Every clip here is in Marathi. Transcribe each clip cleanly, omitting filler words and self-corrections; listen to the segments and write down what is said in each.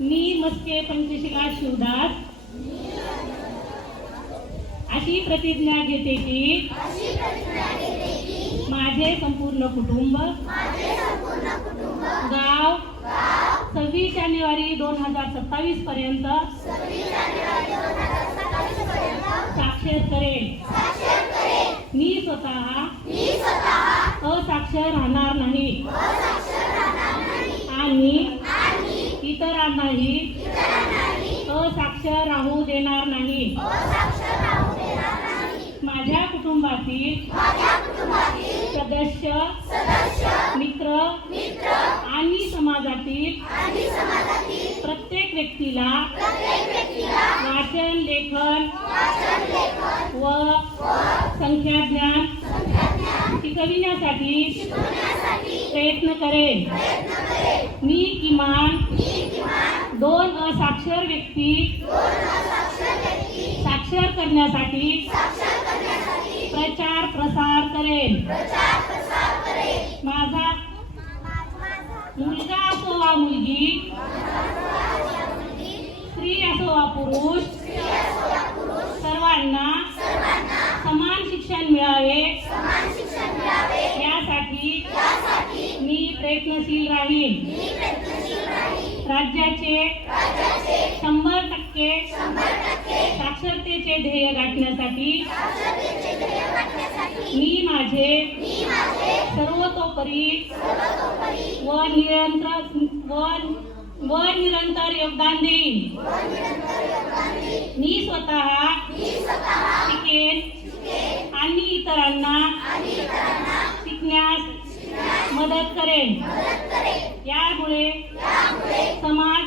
मी मस्के पंचशिला शिवदास अशी प्रतिज्ञा घेते की माझे संपूर्ण कुटुंब गाव 26 जानेवारी 2027 पर्यंत साक्षर करेल. मी स्वतः असाक्षर राहणार नाही आणि इतरांनाही असाक्षर राहू देणार नाही. माझ्या कुटुंबातील सदस्य मित्र आणि समाजातील प्रत्येक व्यक्तीला वाचन लेखन व संख्याज्ञान शिकविण्यासाठी प्रयत्न करेन. मी किमान 2 असाक्षर व्यक्ती साक्षर करण्यासाठी प्रचार प्रसार करेन. माझा मुलगा असो वा मुलगी, स्त्री असो वा पुरुष, सर्वांना समान शिक्षण मिळावे यासाठी मी प्रयत्नशील राहीन. राज्याचे 100% साक्षरतेचे ध्येय गाठण्यासाठी मी माझे सर्वतोपरी व निरंतर योगदान देईन. मी स्वतः शिकेन आणि इतरांना शिकण्यास मदत करेन. यामुळे समाज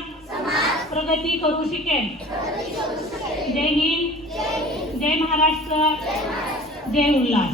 प्रगती करू शकेल. जय हिंद, जय महाराष्ट्र, जय उल्हास.